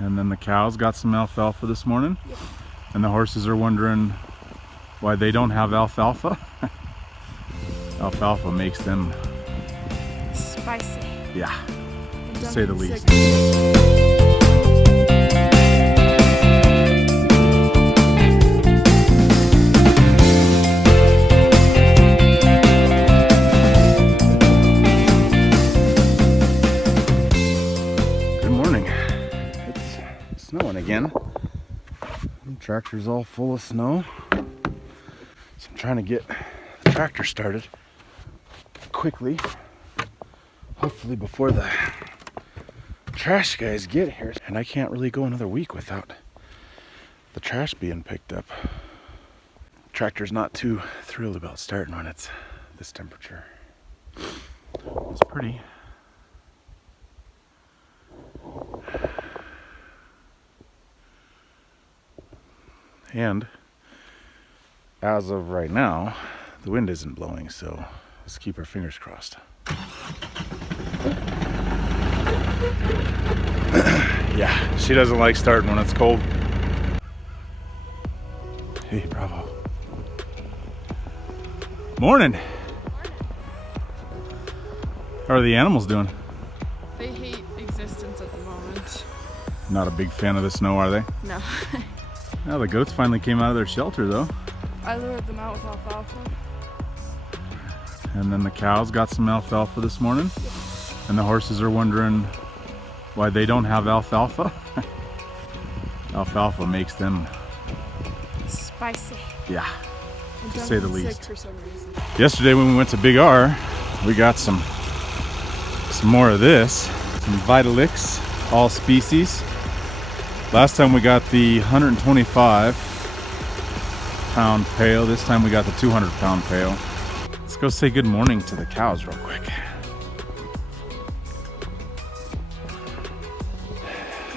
And then the cows got some alfalfa this morning. Yep. And the horses are wondering why they don't have alfalfa. Alfalfa makes them spicy. Yeah, to say the least. Good morning. It's snowing again. The tractor's all full of snow. So I'm trying to get the tractor started quickly. Hopefully before the trash guys get here. And I can't really go another week without the trash being picked up. Tractor's not too thrilled about starting when it's this temperature. It's pretty. And as of right now, the wind isn't blowing, so let's keep our fingers crossed. Yeah, she doesn't like starting when it's cold. Hey, bravo. Morning. How are the animals doing? They hate existence at the moment. Not a big fan of the snow, are they? No. Well, the goats finally came out of their shelter, though. I lured them out with alfalfa. And then the cows got some alfalfa this morning. And the horses are wondering why they don't have alfalfa. Alfalfa makes them spicy. Yeah, to say the least. For some reason. Yesterday when we went to Big R, we got some more of this. Some VitaLix, all species. Last time we got the 125-pound pail. This time we got the 200-pound pail. Let's go say good morning to the cows real quick.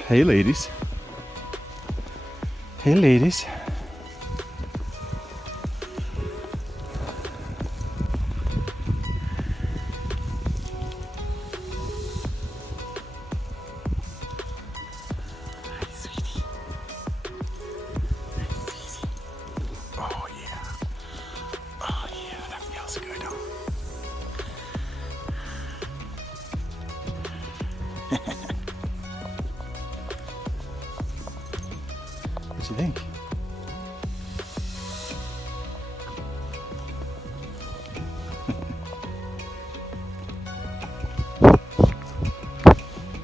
Hey ladies. Hey ladies. What you think?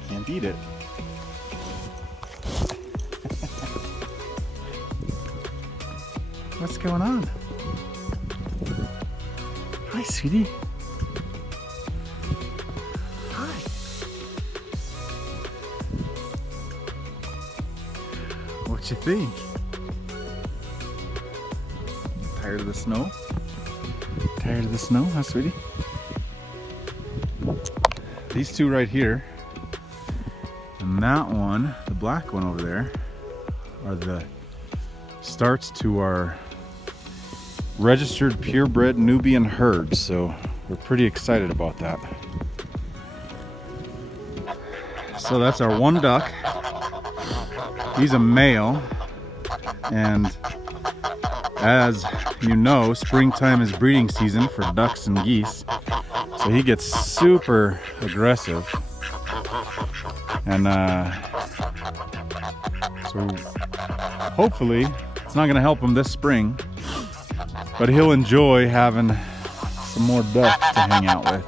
Can't beat it. What's going on? Hi, sweetie. Hi. What you think? Tired of the snow? Tired of the snow, huh, sweetie? These two right here, and that one, the black one over there, are the starts to our registered purebred Nubian herds, so we're pretty excited about that. So that's our one duck. He's a male, and as you know, springtime is breeding season for ducks and geese, so he gets super aggressive, and so hopefully it's not going to help him this spring, but he'll enjoy having some more ducks to hang out with.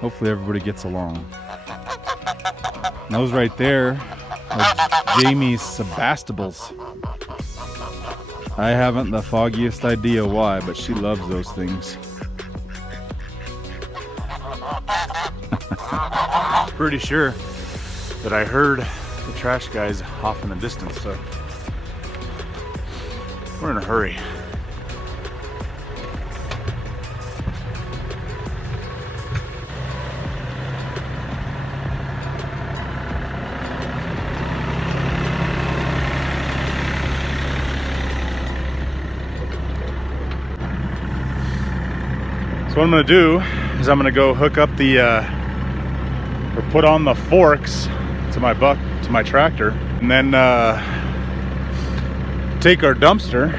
Hopefully everybody gets along. Those right there are Jamie's Sebastibles. I haven't the foggiest idea why, but she loves those things. Pretty sure that I heard the trash guys off in the distance, so we're in a hurry. So what I'm going to do is I'm going to go hook up the, or put on the forks to my tractor, and then take our dumpster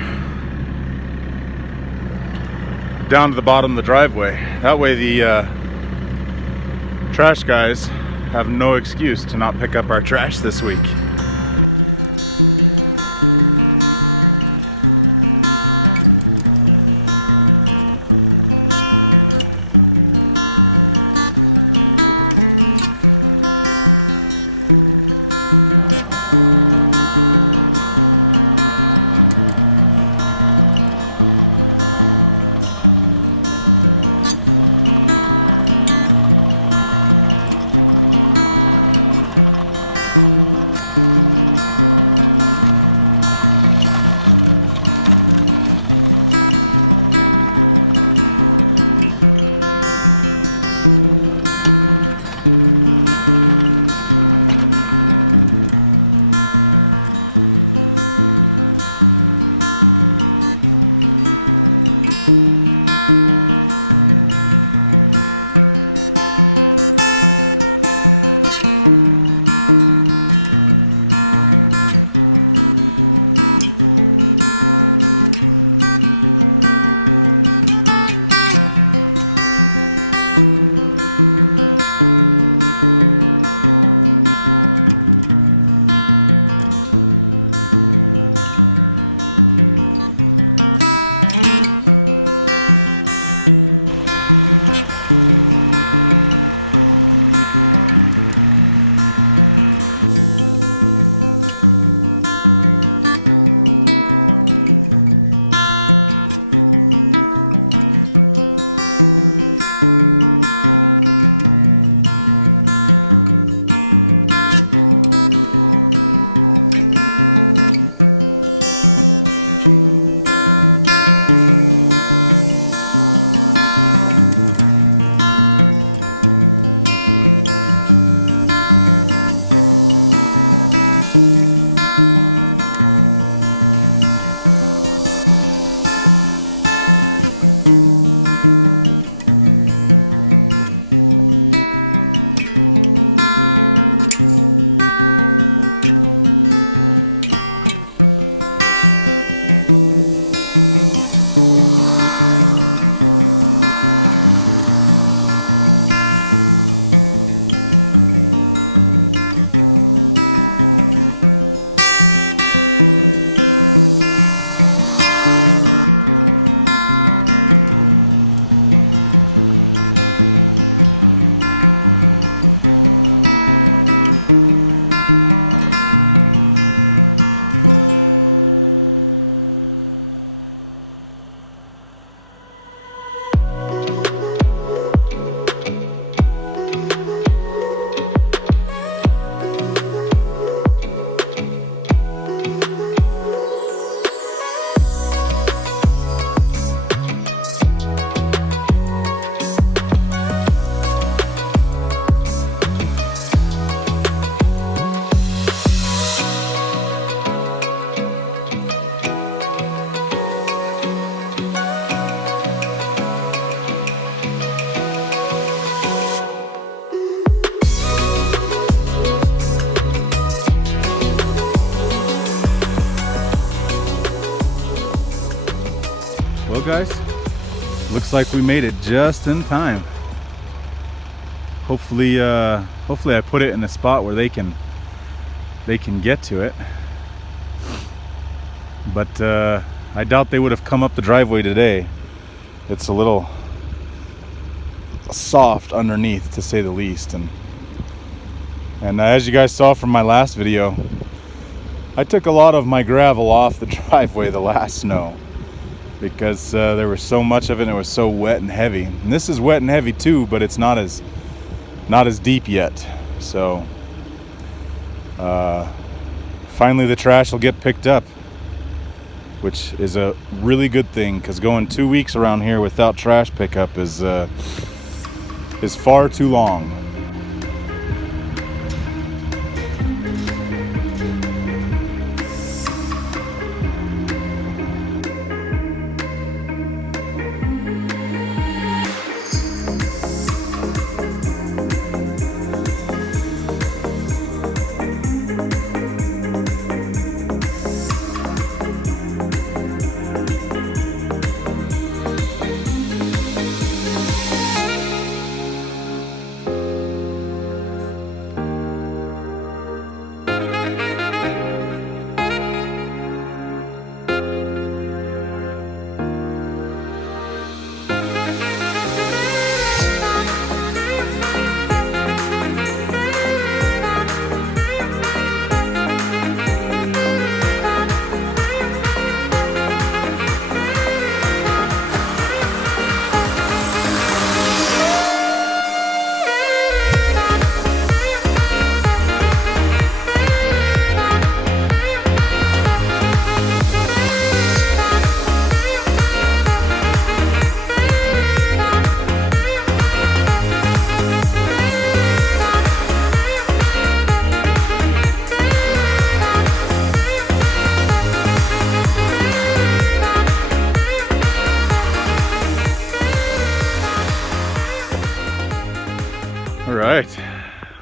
down to the bottom of the driveway. That way the trash guys have no excuse to not pick up our trash this week. Well guys, looks like we made it just in time. Hopefully I put it in a spot where they can get to it. But I doubt they would have come up the driveway today. It's a little soft underneath, to say the least. And as you guys saw from my last video, I took a lot of my gravel off the driveway the last snow because there was so much of it and it was so wet and heavy. And this is wet and heavy too, but it's not as deep yet. So finally the trash will get picked up, which is a really good thing, because going 2 weeks around here without trash pickup is far too long.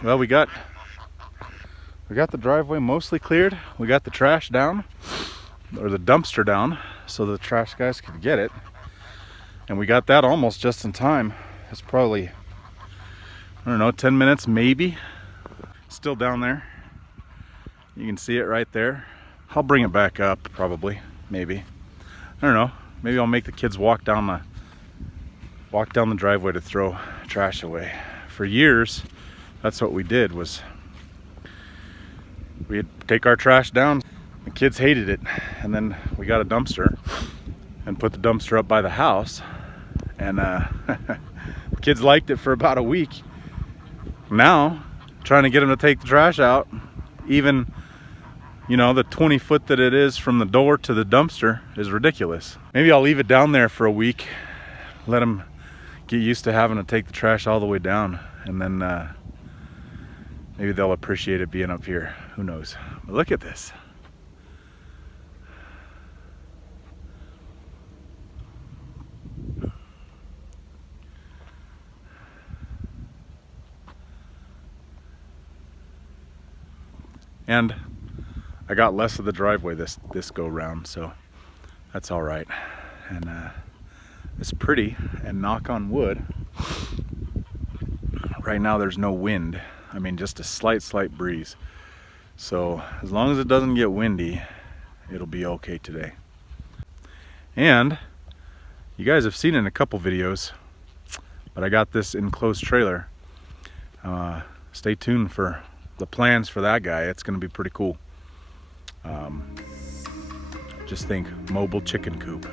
Well, we got the driveway mostly cleared. We got the trash down, or the dumpster down, so the trash guys could get it. And we got that almost just in time. It's probably, I don't know, 10 minutes maybe. Still down there. You can see it right there. I'll bring it back up probably, maybe. I don't know. Maybe I'll make the kids walk down the driveway to throw trash away. For years, that's what we did, was we'd take our trash down. The kids hated it, and then we got a dumpster and put the dumpster up by the house, and the kids liked it for about a week. Now, trying to get them to take the trash out, even, you know, the 20 foot that it is from the door to the dumpster is ridiculous. Maybe I'll leave it down there for a week, let them get used to having to take the trash all the way down, and then maybe they'll appreciate it being up here. Who knows? But look at this. And I got less of the driveway this go round, so that's all right. And it's pretty, and knock on wood, right now there's no wind. I mean, just a slight breeze. So as long as it doesn't get windy, it'll be okay today. And you guys have seen it in a couple videos, but I got this enclosed trailer. Stay tuned for the plans for that guy. It's gonna be pretty cool. Just think mobile chicken coop.